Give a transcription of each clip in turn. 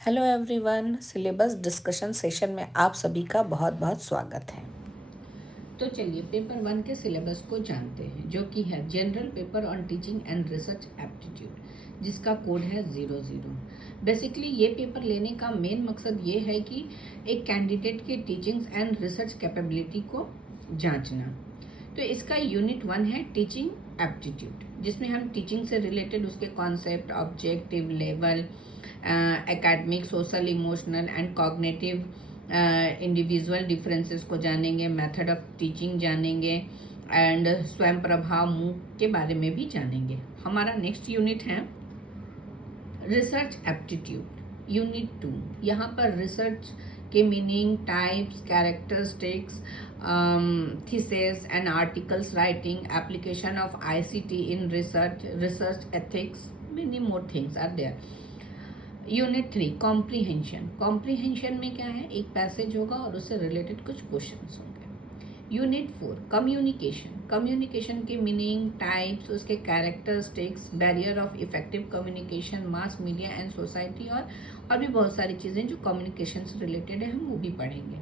Hello everyone, syllabus discussion session में आप सभी का बहुत बहुत स्वागत है। तो चलिए पेपर 1 के सिलेबस को जानते हैं, जो कि है general paper on teaching and research aptitude, जिसका कोड है 00। बेसिकली ये पेपर लेने का मेन मकसद ये है कि एक कैंडिडेट के टीचिंग्स एंड रिसर्च कैपेबिलिटी को जांचना। तो इसका यूनिट 1 है टीचिंग एप्टीट्यूड, जिसमें हम टीचिंग से रिलेटेड उसके concept, objective level, academic, social, emotional and cognitive individual differences को जानेंगे, मेथड ऑफ टीचिंग जानेंगे एंड स्वयं प्रभाव मूक के बारे में भी जानेंगे। हमारा नेक्स्ट यूनिट है रिसर्च एप्टीट्यूड यूनिट 2। यहाँ पर रिसर्च के meaning, types, characteristics, thesis and articles writing, application of ICT in research, research ethics, many more things are there. Unit 3 comprehension. Comprehension में क्या है, एक पैसेज होगा और उससे रिलेटेड कुछ क्वेश्चंस होंगे। Unit 4 communication. कम्युनिकेशन के मीनिंग, टाइप्स, उसके characteristics, barrier of effective communication, mass media and society, और भी बहुत सारी चीज़ें जो कम्युनिकेशन से रिलेटेड है, हम वो भी पढ़ेंगे।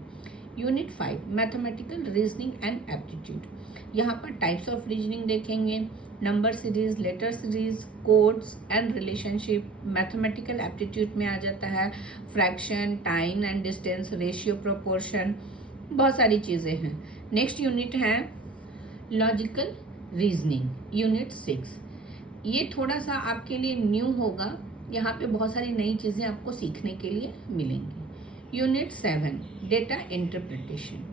Unit 5 mathematical reasoning and aptitude. यहाँ पर टाइप्स ऑफ रीजनिंग देखेंगे, number series, letter series, codes and relationship. Mathematical aptitude में आ जाता है fraction, time and distance, ratio, proportion, बहुत सारी चीज़ें हैं। नेक्स्ट यूनिट है लॉजिकल रीजनिंग यूनिट 6। ये थोड़ा सा आपके लिए न्यू होगा, यहाँ पे बहुत सारी नई चीज़ें आपको सीखने के लिए मिलेंगी। Unit 7 data interpretation.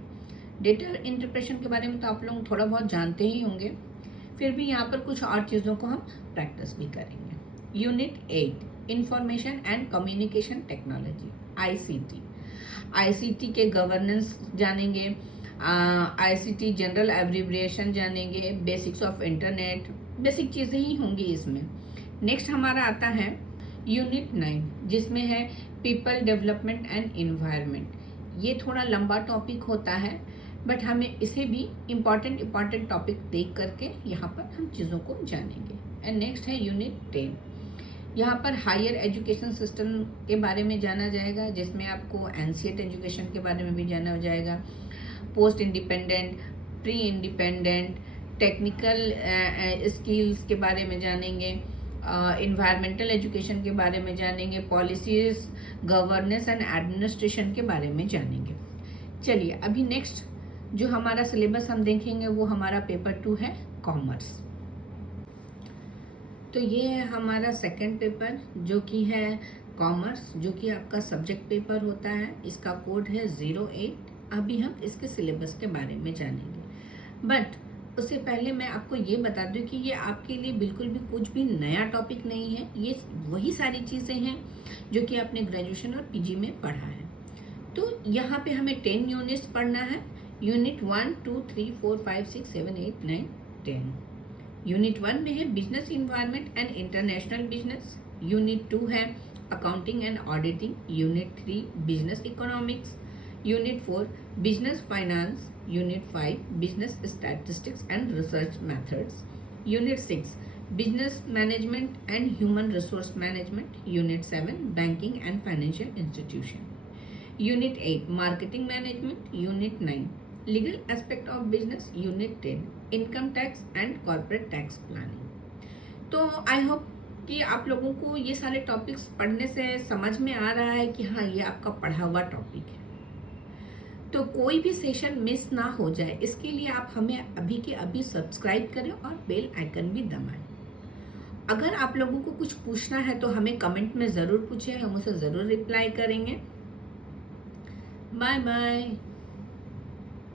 Data interpretation के बारे में तो आप लोग थोड़ा बहुत जानते ही होंगे, फिर भी यहाँ पर कुछ और चीज़ों को हम प्रैक्टिस भी करेंगे। Unit 8 information and communication technology, ICT. ICT के गवर्नेंस जानेंगे, आईसीटी जनरल एब्रिविएशन जानेंगे, बेसिक्स ऑफ इंटरनेट, बेसिक चीज़ें ही होंगी इसमें। नेक्स्ट हमारा आता है यूनिट 9, जिसमें है पीपल डेवलपमेंट एंड इन्वायरमेंट। ये थोड़ा लंबा टॉपिक होता है, बट हमें इसे भी इम्पॉर्टेंट टॉपिक देख करके यहाँ पर हम चीज़ों को जानेंगे। एंड नेक्स्ट है यूनिट 10। यहाँ पर हायर एजुकेशन सिस्टम के बारे में जाना जाएगा, जिसमें आपको एनसीईआरटी एजुकेशन के बारे में भी जाना जाएगा, post independent, pre independent, technical skills के बारे में जानेंगे, इन्वायरमेंटल एजुकेशन के बारे में जानेंगे, पॉलिसीज, गवर्नेंस एंड एडमिनिस्ट्रेशन के बारे में जानेंगे। चलिए अभी नेक्स्ट जो हमारा सिलेबस हम देखेंगे वो हमारा पेपर 2 है कॉमर्स। तो ये है हमारा सेकंड पेपर, जो कि है कॉमर्स, जो कि आपका सब्जेक्ट पेपर होता है। इसका कोड है 08। अभी हम इसके सिलेबस के बारे में जानेंगे, बट उससे पहले मैं आपको ये बता दूं कि ये आपके लिए बिल्कुल भी कुछ भी नया टॉपिक नहीं है। ये वही सारी चीज़ें हैं जो कि आपने ग्रेजुएशन और पीजी में पढ़ा है। तो यहाँ पे हमें 10 यूनिट्स पढ़ना है। यूनिट 1, 2, 3, 4, 5, 6, 7, 8, 9, 10। यूनिट 1 में है business environment and international business. Unit 2 है accounting and auditing. Unit 3 business economics. Unit 4 business finance. Unit 5 business statistics and research methods. Unit 6 business management and human resource management. Unit 7 banking and financial institution. Unit 8 marketing management. Unit 9 legal aspect of business. Unit 10 income tax and corporate tax planning. तो I hope कि आप लोगों को ये सारे topics पढ़ने से समझ में आ रहा है कि हाँ, ये आपका पढ़ा हुआ टॉपिक है। तो कोई भी सेशन मिस ना हो जाए, इसके लिए आप हमें अभी के अभी सब्सक्राइब करें और बेल आइकन भी दबाएं। अगर आप लोगों को कुछ पूछना है तो हमें कमेंट में ज़रूर पूछें, हम उसे ज़रूर रिप्लाई करेंगे। Bye bye.